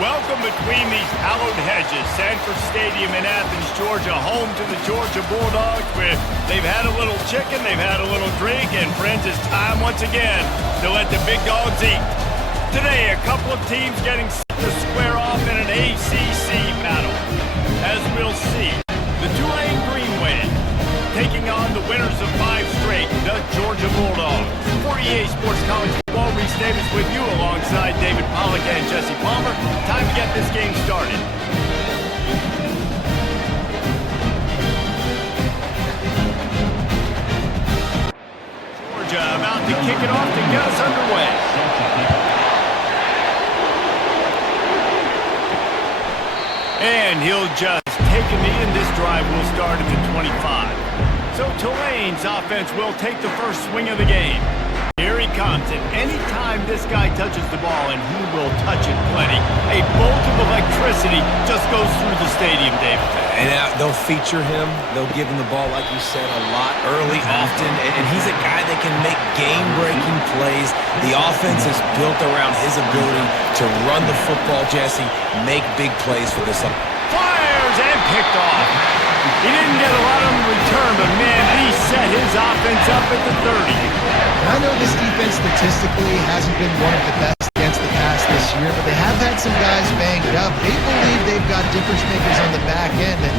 Welcome between these hallowed hedges. Sanford Stadium in Athens, Georgia, home to the Georgia Bulldogs, where they've had a little chicken, they've had a little drink, and friends, it's time once again to let the big dogs eat. Today, a couple of teams getting set to square off in an ACC battle. As we'll see, the Tulane Green Wave taking on the winners of 5 straight, the Georgia Bulldogs. For EA Sports College Football, Reese Davis with you alongside David Pollack and Jesse Palmer. Time to get this game started. Georgia about to kick it off to get us underway. And he'll just take a knee, and this drive will start at the 25. So Tulane's offense will take the first swing of the game. Here he comes, and anytime this guy touches the ball, and he will touch it plenty, a bolt of electricity just goes through the stadium, David. And they'll feature him. They'll give him the ball, like you said, a lot, early, often, and he's a guy that can make game-breaking plays. The offense is built around his ability to run the football, Jesse, make big plays for this. Fires and picked off. He didn't get a lot on the return, but man, he set his offense up at the 30. I know this defense statistically hasn't been one of the best against the pass this year, but they have had some guys banged up. They believe they've got difference makers on the back end and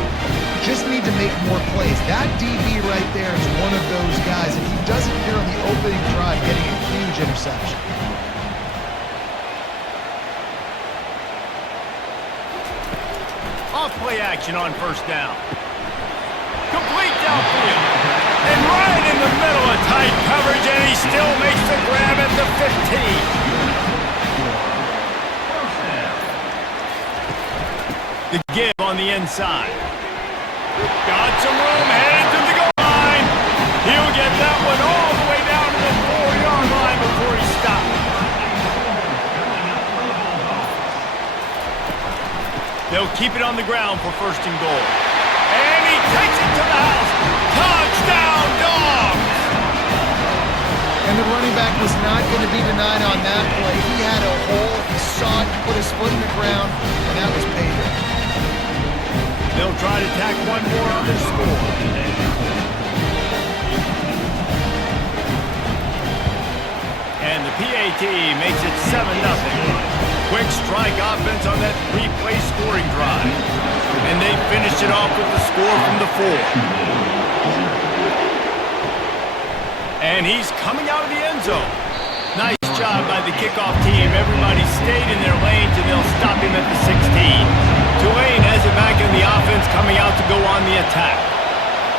just need to make more plays. That DB right there is one of those guys, and he does it here on the opening drive, getting a huge interception. Off play action on first down. Complete downfield. And right in the middle of tight coverage, and he still makes the grab at the 15. The give on the inside. Got some room, headed to the goal line. He'll get that one all the way down to the 4-yard line before he stops. They'll keep it on the ground for first and goal. And he takes it to the house. Touchdown, Dogs! And the running back was not going to be denied on that play. He had a hole, he saw it, put his foot in the ground, and that was payback. They'll try to tack one more on their score. And the PAT makes it 7-0. Quick strike offense on that 3-play scoring drive. And they finished it off with the score from the 4. And he's coming out of the end zone. Nice job by the kickoff team. Everybody stayed in their lanes, and they'll stop him at the 16. Tulane has it back in the offense, coming out to go on the attack.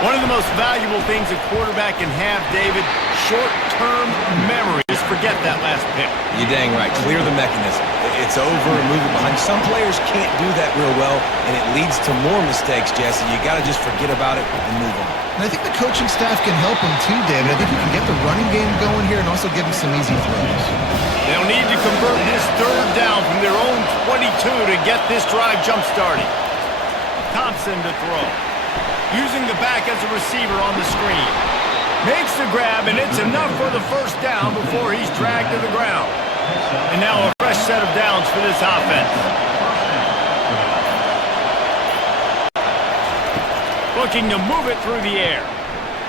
One of the most valuable things a quarterback can have, David, short-term memory. Just forget that last pick. You're dang right. Clear the mechanism. It's over and move it behind. Some players can't do that real well, and it leads to more mistakes, Jesse. You got to just forget about it and move on. And I think the coaching staff can help him too, David. I think he can get the running game going here and also give him some easy throws. They'll need to convert this third down from their own 22 to get this drive jump-started. Thompson to throw. Using the back as a receiver on the screen. Makes the grab, and it's enough for the first down before he's dragged to the ground. And now a fresh set of downs for this offense. Looking to move it through the air.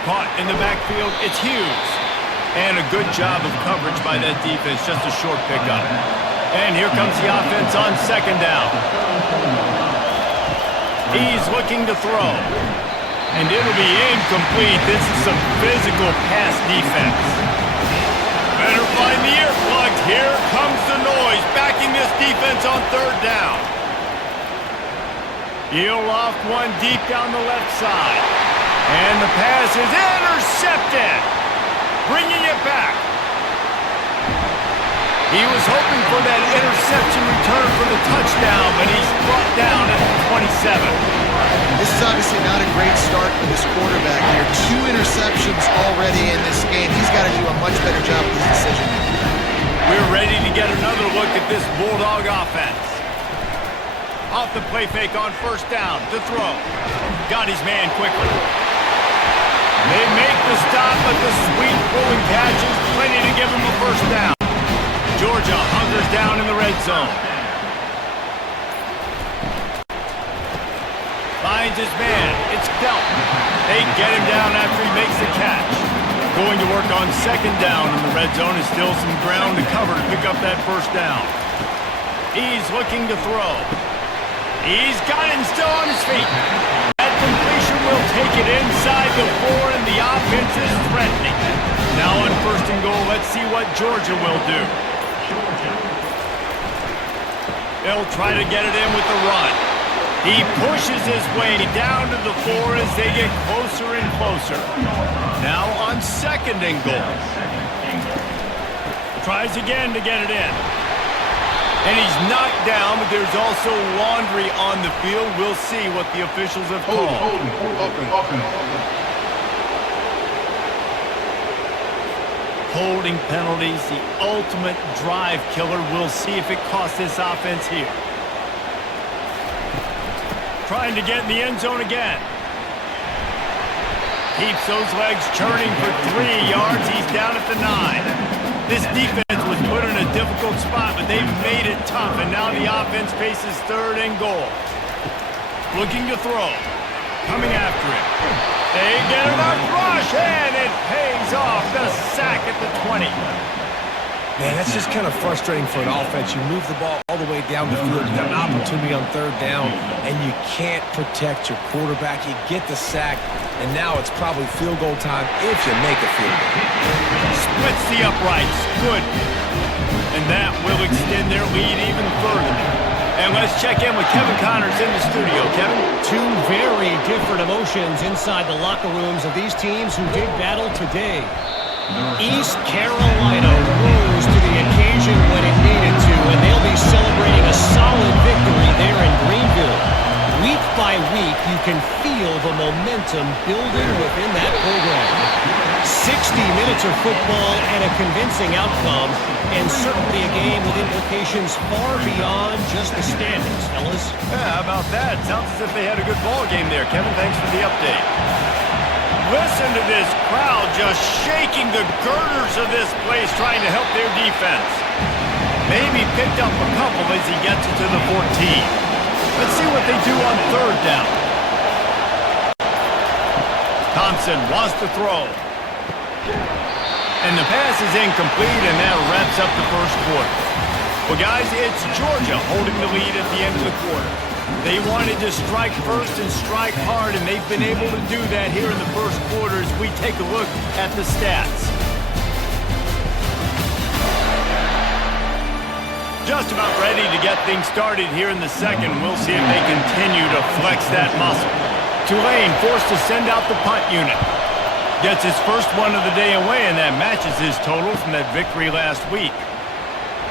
Caught in the backfield, it's Hughes. And a good job of coverage by that defense, just a short pickup. And here comes the offense on second down. He's looking to throw. And it'll be incomplete. This is some physical pass defense. Better find the earplugs. Here comes the noise, backing this defense on third down. He'll loft one deep down the left side. And the pass is intercepted. Bringing it back. He was hoping for that interception return for the touchdown, but he's brought down at the 27. This is obviously not a great start for this quarterback here. 2 interceptions already in this game. He's got to do a much better job with his decision. We're ready to get another look at this Bulldog offense. Off the play fake on first down to throw. Got his man quickly. They make the stop, but the sweet pulling catch is plenty to give him a first down. Georgia hunkers down in the red zone. finds his man. It's Delp. They get him down after he makes the catch. Going to work on second down in the red zone is still some ground to cover to pick up that first down. He's looking to throw. He's got it and still on his feet. That completion will take it inside the 4, and the offense is threatening. Now on first and goal, let's see what Georgia will do. They'll try to get it in with the run. He pushes his way down to the 4 as they get closer and closer. Now on second and goal. Tries again to get it in. And he's knocked down, but there's also laundry on the field. We'll see what the officials have called. Holding penalties, the ultimate drive killer. We'll see if it costs this offense here. Trying to get in the end zone again. Keeps those legs churning for 3 yards. He's down at the 9. This defense was put in a difficult spot, but they've made it tough, and now the offense faces third and goal. Looking to throw. Coming after it. They get him a rush, and it pays off. The sack at the 20. Man, that's just kind of frustrating for an offense. You move the ball all the way down the field. You got an opportunity on third down, and you can't protect your quarterback. You get the sack, and now it's probably field goal time if you make a field goal. Splits the uprights. Good. And that will extend their lead even further. And let's check in with Kevin Connors in the studio. Kevin? Two very different emotions inside the locker rooms of these teams who did battle today. East Carolina rose to the occasion when it needed to, and they'll be celebrating a solid victory there in Greenville. Week by week, you can feel the momentum building within that program. 60 minutes of football and a convincing outcome, and certainly a game with implications far beyond just the standings, fellas. Yeah, how about that? Sounds as if they had a good ball game there. Kevin, thanks for the update. Listen to this crowd just shaking the girders of this place, trying to help their defense. Maybe picked up a couple as he gets it to the 14. Let's see what they do on third down. Thompson wants to throw. And the pass is incomplete, and that wraps up the first quarter. Well, guys, it's Georgia holding the lead at the end of the quarter. They wanted to strike first and strike hard, and they've been able to do that here in the first quarter as we take a look at the stats. Just about ready to get things started here in the second. We'll see if they continue to flex that muscle. Tulane forced to send out the punt unit. Gets his first one of the day away, and that matches his total from that victory last week.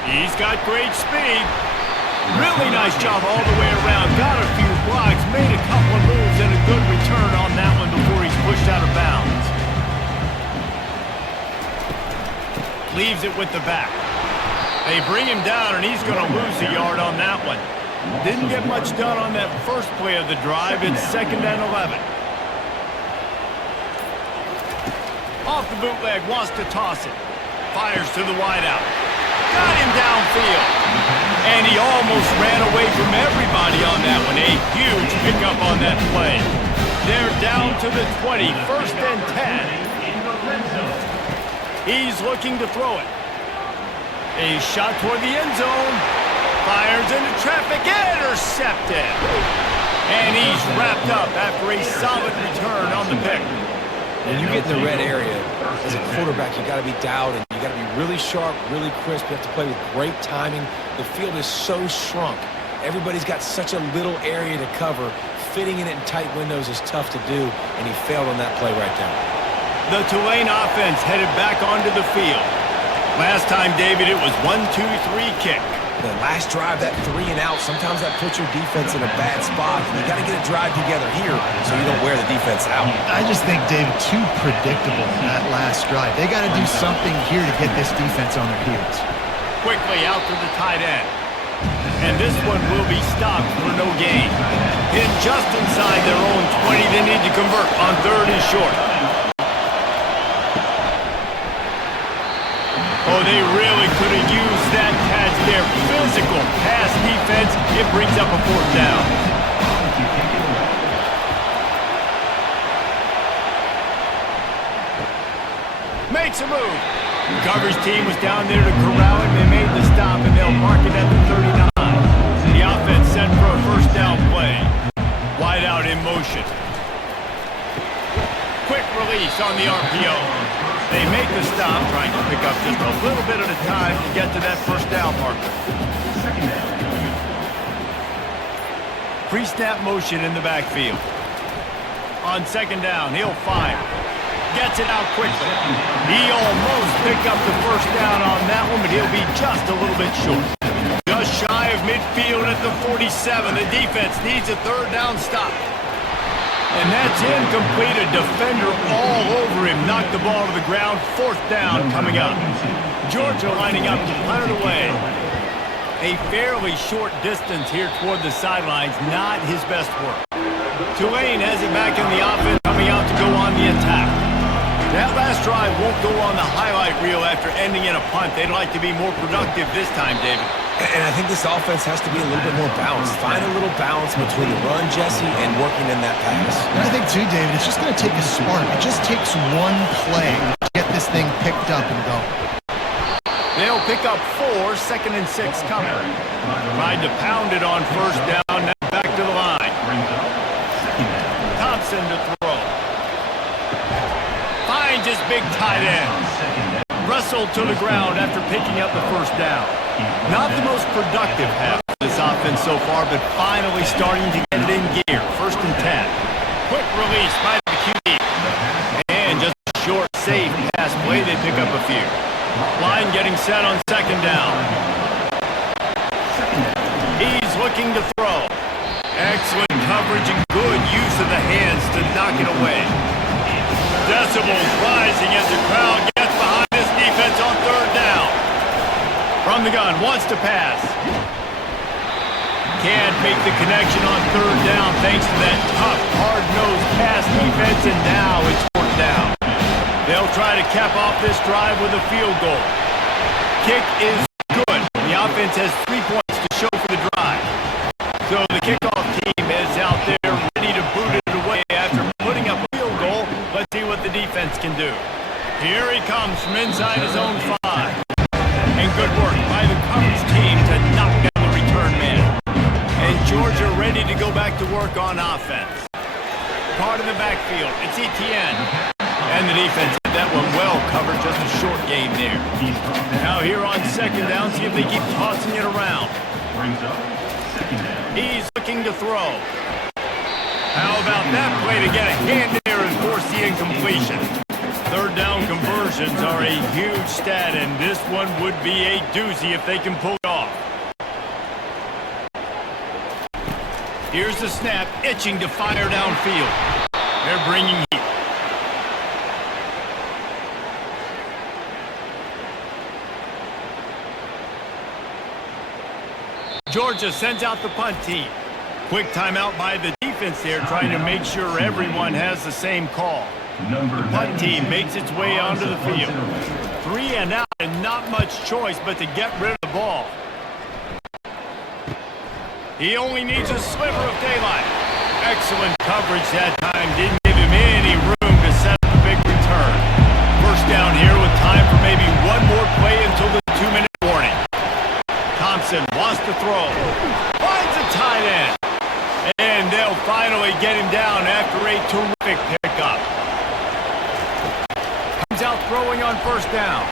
He's got great speed. Really nice job all the way around. Got a few blocks, made a couple of moves, and a good return on that one before he's pushed out of bounds. Leaves it with the back. They bring him down, and he's going to lose a yard on that one. Didn't get much done on that first play of the drive. It's 2nd and 11. Off the bootleg, wants to toss it. Fires to the wideout. Got him downfield. And he almost ran away from everybody on that one. A huge pickup on that play. They're down to the 20, 1st and 10. He's looking to throw it. A shot toward the end zone. Fires into traffic, intercepted. And he's wrapped up after a solid return on the pick. When you get in the red area, as a quarterback, you got to be dialed in. You got to be really sharp, really crisp. You have to play with great timing. The field is so shrunk. Everybody's got such a little area to cover. Fitting in it in tight windows is tough to do, and he failed on that play right there. The Tulane offense headed back onto the field. Last time, David, it was 1-2-3 kick. The last drive, that 3 and out, sometimes that puts your defense in a bad spot. You got to get a drive together here so you don't wear the defense out. I just think, David, too predictable in that last drive. They got to do something here to get this defense on their heels. Quickly out to the tight end. And this one will be stopped for no gain. Hit just inside their own 20. They need to convert on 3rd and short. Oh, they really could have used that catch there. Physical pass defense. It brings up a 4th down. Makes a move. The coverage team was down there to corral him. They made the stop, and they'll mark it at the 39. The offense set for a first down play. Wide out in motion. Quick release on the RPO. They make the stop, trying to pick up just a little bit at a time to get to that first down marker. Pre-snap motion in the backfield. On second down, he'll fire. Gets it out quickly. He almost picked up the first down on that one, but he'll be just a little bit short. Just shy of midfield at the 47. The defense needs a third down stop. And that's incomplete. A defender all over him. Knocked the ball to the ground. Fourth down coming up. Georgia lining up to punt it away. A fairly short distance here toward the sidelines. Not his best work. Tulane has it back in the offense, coming out to go on the attack. That last drive won't go on the highlight reel after ending in a punt. They'd like to be more productive this time, David. And I think this offense has to be a little bit more balanced. Find a little balance between the run, Jesse, and working in that pass. And I think, too, David, it's just going to take a spark. It just takes one play to get this thing picked up and going. They'll pick up 4, 2nd and 6 coming. Tried to pound it on first down, now back to the line. Thompson to throw. Finds his big tight end. Wrestled to the ground after picking up the first down. Not the most productive half of this offense so far, but finally starting to get it in gear. 1st and 10. Quick release by the QB. And just a short, safe pass play. They pick up a few. Line getting set on second down. He's looking to throw. Excellent coverage and good use of the hands to knock it away. Decibels rising as the crowd gets behind this defense on third down. From the gun, wants to pass. Can't make the connection on third down thanks to that tough, hard-nosed pass defense, and now it's fourth down. They'll try to cap off this drive with a field goal. Kick is good. The offense has 3 points to show for the drive. So the kickoff team is out there ready to boot it away after putting up a field goal. Let's see what the defense can do. Here he comes from inside his own 5. And good work by the coverage team to knock down the return man. And Georgia ready to go back to work on offense. Caught in the backfield. It's Etienne. And the defense had that one well covered, just a short game there. Now here on second down, see if they keep tossing it around. He's looking to throw. How about that play to get a hand there and force the incompletion? Third down conversions are a huge stat, and this one would be a doozy if they can pull it off. Here's the snap, itching to fire downfield. They're bringing heat. Georgia sends out the punt team. Quick timeout by the defense there, trying to make sure everyone has the same call. The punt team makes its way onto the field. 3 and out, and not much choice but to get rid of the ball. He only needs a sliver of daylight. Excellent coverage that time. Didn't give him any room to set up a big return. First down here with time for maybe one more play until the 2-minute warning. Thompson wants to throw. Finds a tight end. And they'll finally get him down after a terrific pickup. Comes out throwing on first down.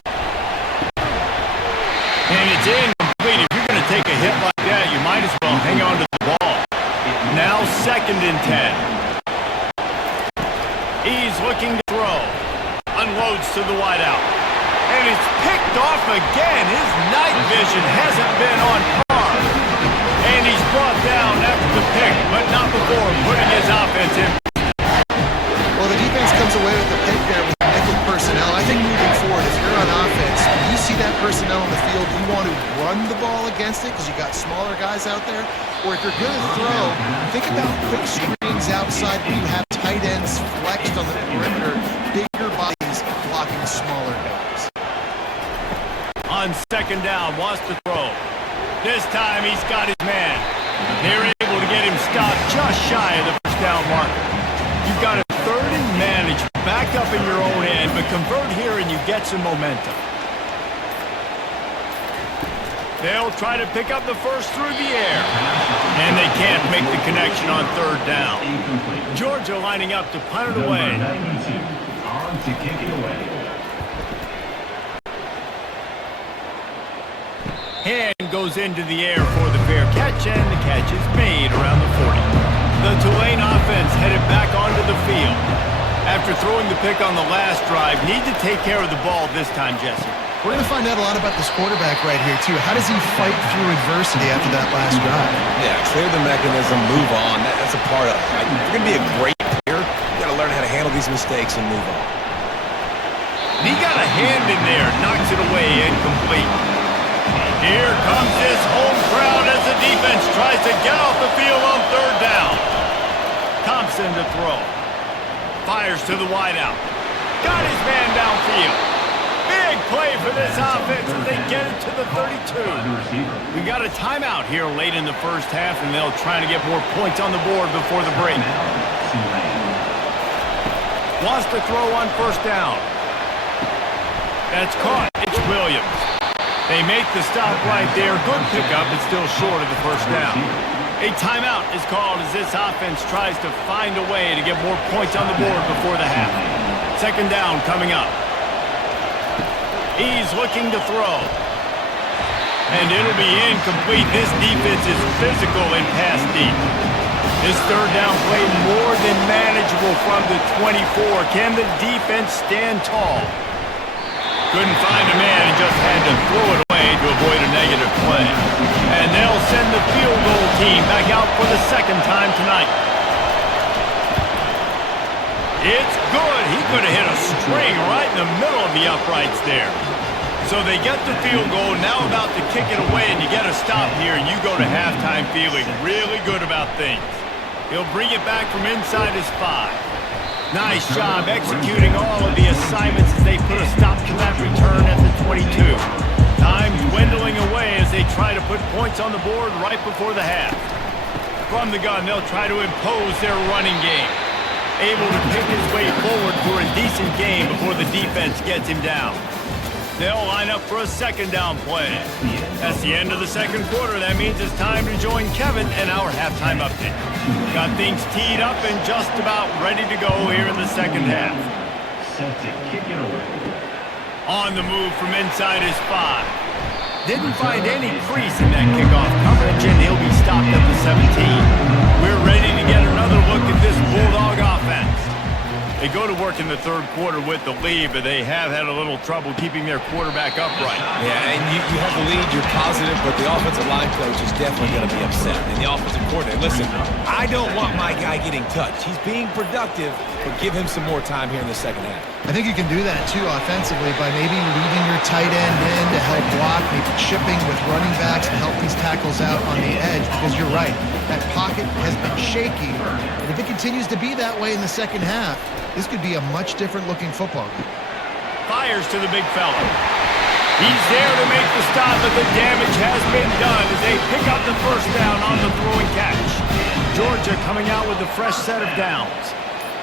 And it's incomplete. If you're going to take a hit like that, you might as well hang on to the ball. Now 2nd and 10. He's looking to throw. Unloads to the wideout. And it's picked off again. His night vision hasn't been on par. And he's brought down after the pick, but not before putting his offense in. Well, the defense comes away with the pick there with nickel personnel. I think moving forward, if you're on offense, when you see that personnel on the field, you want to run the ball against it because you got smaller guys out there. Or if you're going to throw, think about quick screens outside when you have tight ends flexed on the perimeter, bigger bodies blocking smaller guys. On second down, wants to throw. This time he's got his man. They're able to get him stopped just shy of the first down marker. You've got a 3rd and manage back up in your own end, but convert here and you get catch some momentum. They'll try to pick up the first through the air. And they can't make the connection on third down. Georgia lining up to punt it away. On to kick it away. Hand goes into the air for the fair catch, and the catch is made around the 40. The Tulane offense headed back onto the field. After throwing the pick on the last drive, need to take care of the ball this time, Jesse. We're going to find out a lot about this quarterback right here, too. How does he fight through adversity after that last drive? Yeah, clear the mechanism, move on. That's a part of it. Right? If you're going to be a great player, you got to learn how to handle these mistakes and move on. He got a hand in there, knocks it away, incomplete. Here comes this home crowd as the defense tries to get off the field on third down. Thompson to throw. Fires to the wideout. Got his man downfield. Big play for this offense as they get it to the 32. We got a timeout here late in the first half, and they'll try to get more points on the board before the break. Wants to throw on first down. That's caught. It's Williams. They make the stop right there. Good pickup, but still short of the first down. A timeout is called as this offense tries to find a way to get more points on the board before the half. Second down coming up. He's looking to throw. And it'll be incomplete. This defense is physical and pass deep. This third down play more than manageable from the 24. Can the defense stand tall? Couldn't find a man and just had to throw it away to avoid a negative play. And they'll send the field goal team back out for the second time tonight. It's good. He could have hit a string right in the middle of the uprights there. So they get the field goal, now about to kick it away, and you get a stop here, and you go to halftime feeling really good about things. He'll bring it back from inside his 5. Nice job executing all of the assignments as they put a stop to that return at the 22. Time dwindling away as they try to put points on the board right before the half. From the gun, they'll try to impose their running game. Able to pick his way forward for a decent game before the defense gets him down. They'll line up for a second down play. That's the end of the second quarter. That means it's time to join Kevin and our halftime update. Got things teed up and just about ready to go here in the second half. Set to kick it away. On the move from inside his 5. Didn't find any crease in that kickoff coverage, and he'll be stopped at the 17. We're ready to get another look at this Bulldog offense. They go to work in the third quarter with the lead, but they have had a little trouble keeping their quarterback upright. Yeah, and you have the lead, you're positive, but the offensive line coach is definitely going to be upset. And the offensive coordinator, listen, I don't want my guy getting touched. He's being productive, but give him some more time here in the second half. I think you can do that, too, offensively, by maybe leaving your tight end in to help block, maybe chipping with running backs to help these tackles out on the edge, because you're right, that pocket has been shaky. And if it continues to be that way in the second half, this could be a much different-looking football game. Fires to the big fella. He's there to make the stop, but the damage has been done as they pick up the first down on the throwing catch. Georgia coming out with a fresh set of downs.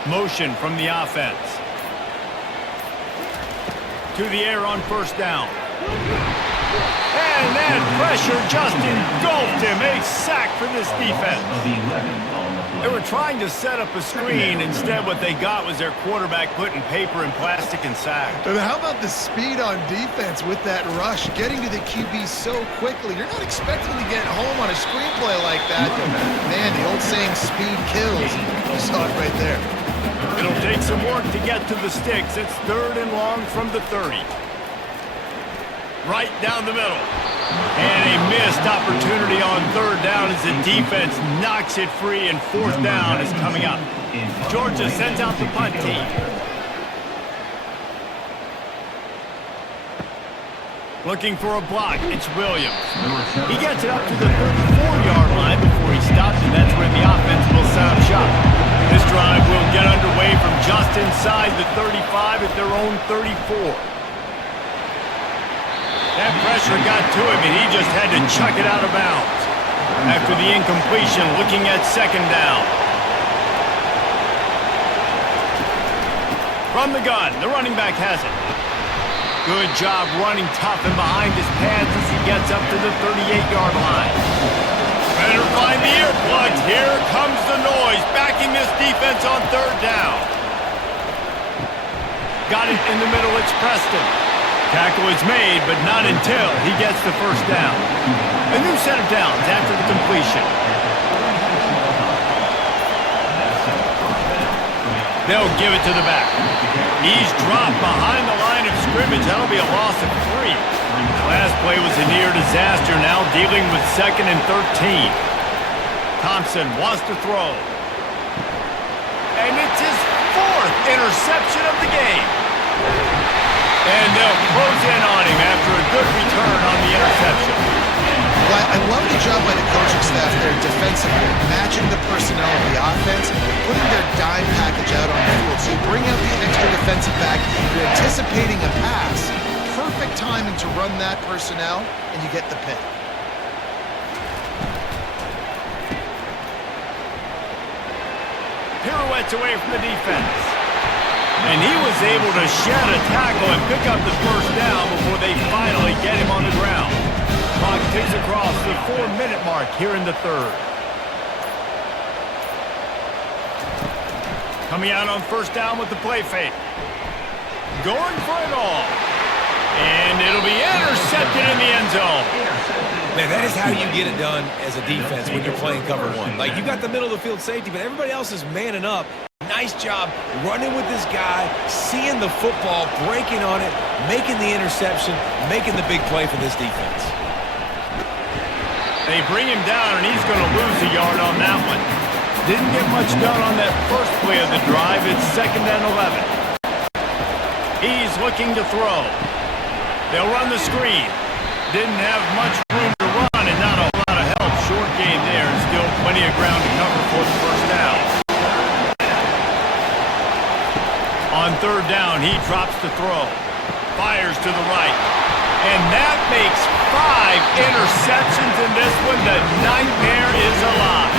Motion from the offense. To the air on first down. And that pressure just engulfed him. A sack for this defense. They were trying to set up a screen. Instead, what they got was their quarterback putting paper and plastic and sack. And how about the speed on defense with that rush, getting to the QB so quickly? You're not expecting to get home on a screenplay like that. Man, the old saying, speed kills. You saw it right there. It'll take some work to get to the sticks. It's third and long from the 30. Right down the middle. And a missed opportunity on third down as the defense knocks it free, and fourth down is coming up. Georgia sends out the punt team. Looking for a block. It's Williams. He gets it up to the 34-yard line before he stops, and that's where the offense will set up shop. This drive will get underway from just inside the 35 at their own 34. That pressure got to him, and he just had to chuck it out of bounds. After the incompletion, looking at second down. From the gun, the running back has it. Good job running tough and behind his pads as he gets up to the 38-yard line. Better find the earplugs. Here comes the noise, backing this defense on third down. Got it in the middle, it's Preston. Tackle is made, but not until he gets the first down. A new set of downs after the completion. They'll give it to the back. He's dropped behind the line of scrimmage. That'll be a loss of 3. Last play was a near disaster, now dealing with 2nd and 13. Thompson wants to throw. And it's his 4th interception of the game. And they'll close in on him after a good return on the interception. Well, I love the job by the coaching staff there defensively, matching the personnel of the offense, putting their dime package out on the field. So you bring out the extra defensive back, you're anticipating a pass, perfect timing to run that personnel, and you get the pick. Pirouettes away from the defense. And he was able to shed a tackle and pick up the first down before they finally get him on the ground. Clock ticks across the 4-minute mark here in the 3rd. Coming out on first down with the play fake. Going for it all. And it'll be intercepted in the end zone. Man, that is how you get it done as a defense when you're playing cover 1. Like, you got the middle of the field safety, but everybody else is manning up. Nice job running with this guy, seeing the football, breaking on it, making the interception, making the big play for this defense. They bring him down, and he's going to lose a yard on that one. Didn't get much done on that first play of the drive. It's 2nd and 11. He's looking to throw. They'll run the screen. Didn't have much room to run and not a lot of help. Short game there. Still plenty of ground to cover for the first down. On third down, he drops to throw. Fires to the right. And that makes 5 interceptions in this one. The nightmare is alive.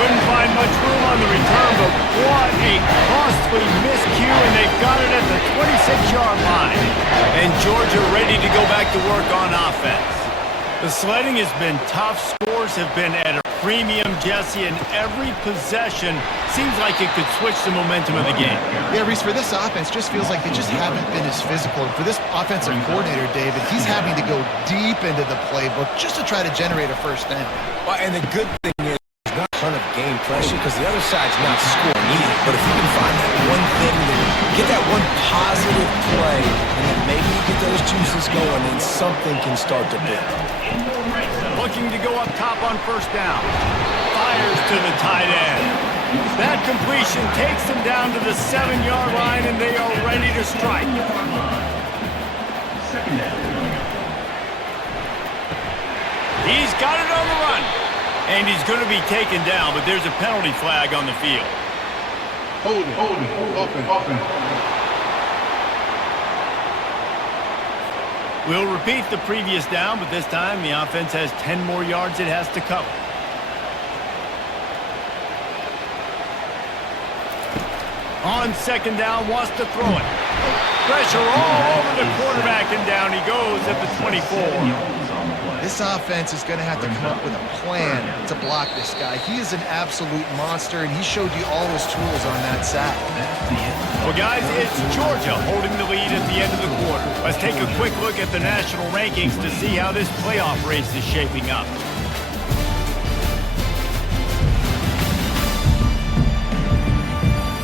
Couldn't find much room on the return, but what a costly miscue, and they've got it at the 26-yard line. And Georgia ready to go back to work on offense. The sledding has been tough. Scores have been at a premium, Jesse, and every possession seems like it could switch the momentum of the game. Yeah, Reese, for this offense, just feels like they just haven't been as physical. And for this offensive coordinator, David, he's having to go deep into the playbook just to try to generate a first down. Well, and the good thing is there's not a ton of game pressure because the other side's not scoring either. But if you can find that one thing, get that one positive play, and then maybe you get those juices going and something can start to build. Looking to go up top on first down. Fires to the tight end. That completion takes them down to the 7-yard line, and they are ready to strike. He's got it on the run. And he's going to be taken down, but there's a penalty flag on the field. Hold it. Open. We'll repeat the previous down, but this time the offense has 10 more yards it has to cover. On second down, wants to throw it. Pressure all over the quarterback, and down he goes at the 24. This offense is going to have to come up with a plan to block this guy. He is an absolute monster, and he showed you all his tools on that side. Well, guys, it's Georgia holding the lead at the end of the quarter. Let's take a quick look at the national rankings to see how this playoff race is shaping up.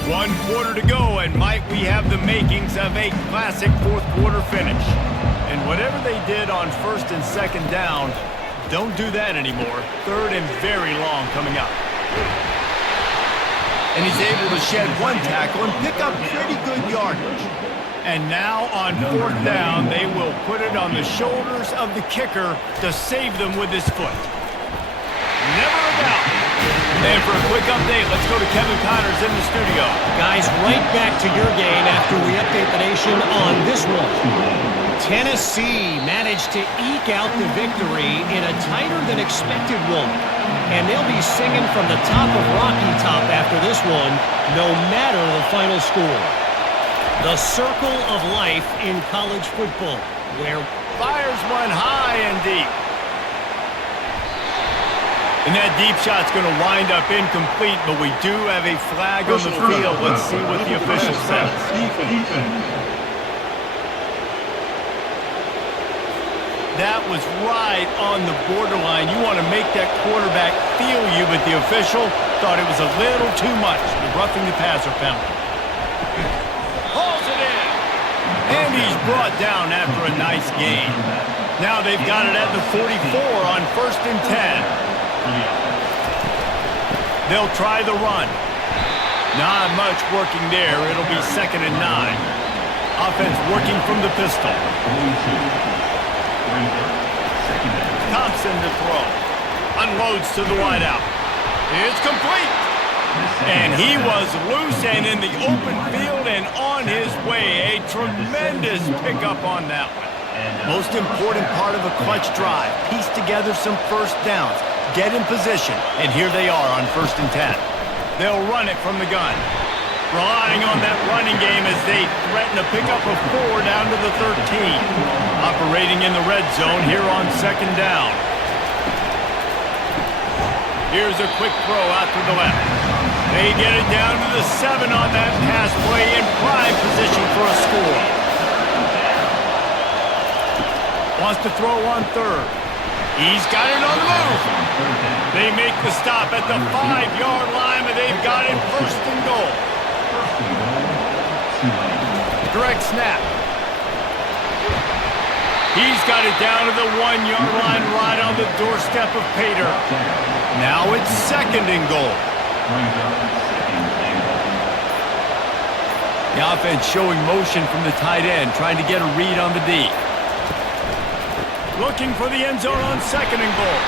One quarter to go, and might we have the makings of a classic fourth-quarter finish. And whatever they did on first and second down, don't do that anymore. Third and very long coming up. And he's able to shed one tackle and pick up pretty good yardage. And now on fourth down, they will put it on the shoulders of the kicker to save them with his foot. Never a doubt. And for a quick update, let's go to Kevin Connors in the studio. Guys, right back to your game after we update the nation on this one. Tennessee managed to eke out the victory in a tighter-than-expected one. And they'll be singing from the top of Rocky Top after this one, no matter the final score. The circle of life in college football, where fires one high and deep. And that deep shot's going to wind up incomplete, but we do have a flag on the field. Let's see what the official says. That was right on the borderline. You want to make that quarterback feel you, but the official thought it was a little too much. The roughing the passer penalty. Hauls it in. And he's brought down after a nice gain. Now they've got it at the 44 on 1st and 10. They'll try the run. Not much working there. It'll be 2nd and 9. Offense working from the pistol. Thompson to throw. Unloads to the wideout. It's complete. And he was loose and in the open field and on his way. A tremendous pickup on that one. Most important part of a clutch drive. Piece together some first downs. Get in position. And here they are on 1st and 10. They'll run it from the gun. Relying on that running game as they threaten a pickup of 4 down to the 13. Operating in the red zone here on 2nd down. Here's a quick throw out to the left. They get it down to the 7 on that pass play in prime position for a score. Wants to throw on 3rd. He's got it on the move. They make the stop at the 5-yard line, but they've got it 1st and goal. Direct snap. He's got it down to the 1-yard line right on the doorstep of Pater. Now it's 2nd and goal. The offense showing motion from the tight end, trying to get a read on the D. Looking for the end zone on 2nd and goal.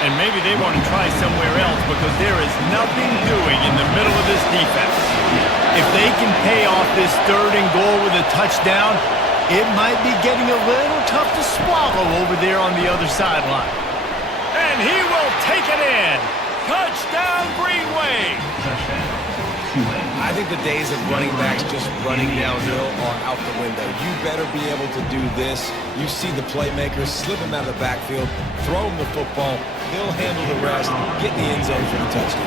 And maybe they want to try somewhere else because there is nothing doing in the middle of this defense. If they can pay off this 3rd and goal with a touchdown, it might be getting a little tough to swallow over there on the other sideline. And he will take it in. Touchdown, Green Wave. I think the days of running backs just running downhill are out the window. You better be able to do this. You see the playmakers, slip him out of the backfield, throw him the football, he'll handle the rest, get in the end zone for the touchdown.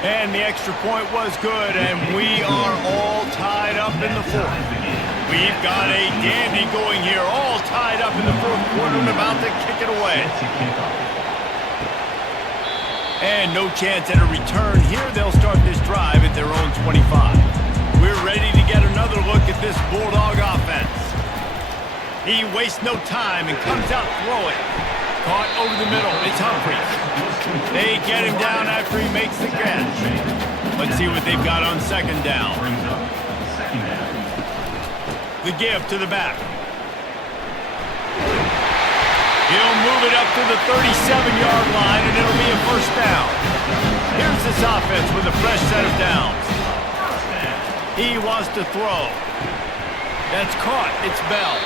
And the extra point was good, and we are all tied up in the 4th. We've got a dandy going here, all tied up in the 4th quarter and about to kick it away. And no chance at a return here. They'll start this drive at their own 25. We're ready to get another look at this Bulldog offense. He wastes no time and comes out throwing. Caught over the middle. It's Humphries. They get him down after he makes the catch. Let's see what they've got on 2nd down. The give to the back. He'll move it up to the 37-yard line, and it'll be a 1st down. Here's this offense with a fresh set of downs. He wants to throw. That's caught. It's Bell.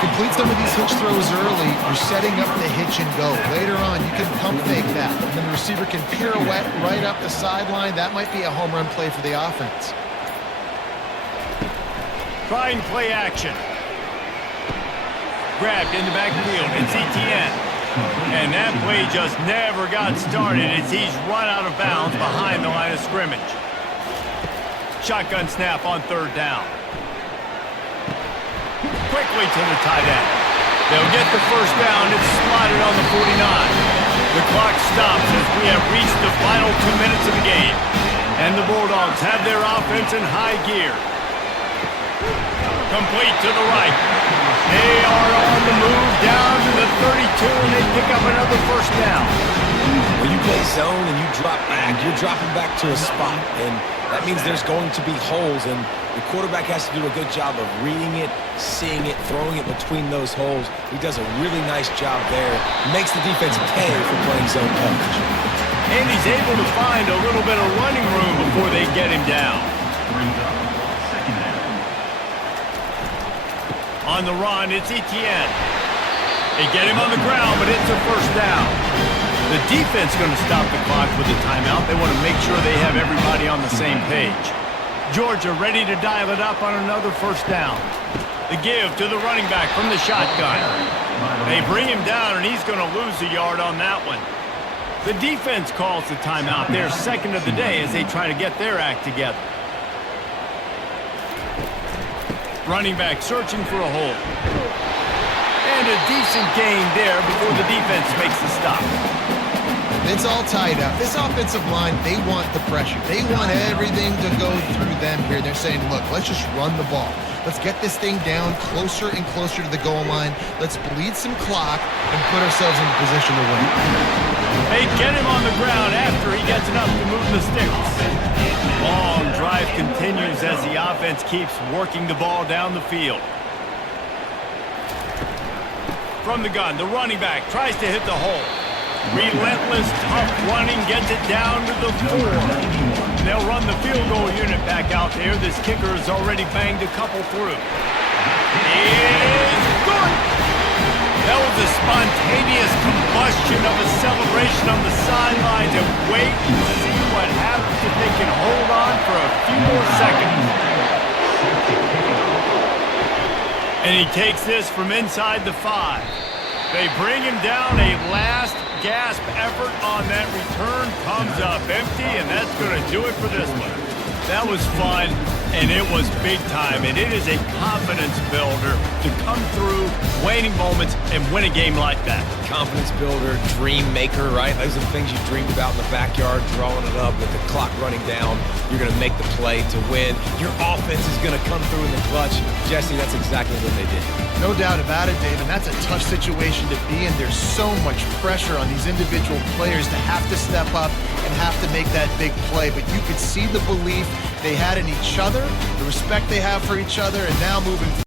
Complete some of these hitch throws early. You're setting up the hitch and go. Later on, you can pump fake that. And then the receiver can pirouette right up the sideline. That might be a home run play for the offense. Try and play action. Grabbed in the backfield. It's Etienne. And that play just never got started as he's run out of bounds behind the line of scrimmage. Shotgun snap on 3rd down. Quickly to the tight end. They'll get the 1st down. It's slotted on the 49. The clock stops as we have reached the final 2 minutes of the game. And the Bulldogs have their offense in high gear. Complete to the right. They are on the move down to the 32, and they pick up another 1st down. When you play zone and you drop back, you're dropping back to a spot, and that means there's going to be holes, and the quarterback has to do a good job of reading it, seeing it, throwing it between those holes. He does a really nice job there. Makes the defense pay for playing zone coverage. And he's able to find a little bit of running room before they get him down. On the run, it's Etienne. They get him on the ground, but it's a 1st down. The defense going to stop the clock with a timeout. They want to make sure they have everybody on the same page. Georgia ready to dial it up on another first down. The give to the running back from the shotgun. They bring him down, and he's going to lose a yard on that one. The defense calls the timeout, their second of the day, as they try to get their act together. Running back searching for a hole. And a decent gain there before the defense makes the stop. It's all tied up. This offensive line, they want the pressure. They want everything to go through them here. They're saying, look, let's just run the ball. Let's get this thing down closer and closer to the goal line. Let's bleed some clock and put ourselves in a position to win. They get him on the ground after he gets enough to move the sticks. Long drive continues as the offense keeps working the ball down the field. From the gun, the running back tries to hit the hole. Relentless, tough running, gets it down to the 4. They'll run the field goal unit back out there. This kicker has already banged a couple through. It is good! That was a spontaneous combustion of a celebration on the sidelines, and wait and see what happens if they can hold on for a few more seconds. And he takes this from inside the 5. They bring him down. A last gasp effort on that return comes up empty, and that's going to do it for this one. That was fun, and it was big time, and it is a confidence builder to come through waning moments and win a game like that. Confidence builder, dream maker, right? Those are the things you dreamed about in the backyard, drawing it up with the clock running down. You're going to make the play to win. Your offense is going to come through in the clutch. Jesse, that's exactly what they did. No doubt about it, Dave, and that's a tough situation to be in. There's so much pressure on these individual players to have to step up and have to make that big play, but you could see the belief they had in each other, the respect they have for each other, and now moving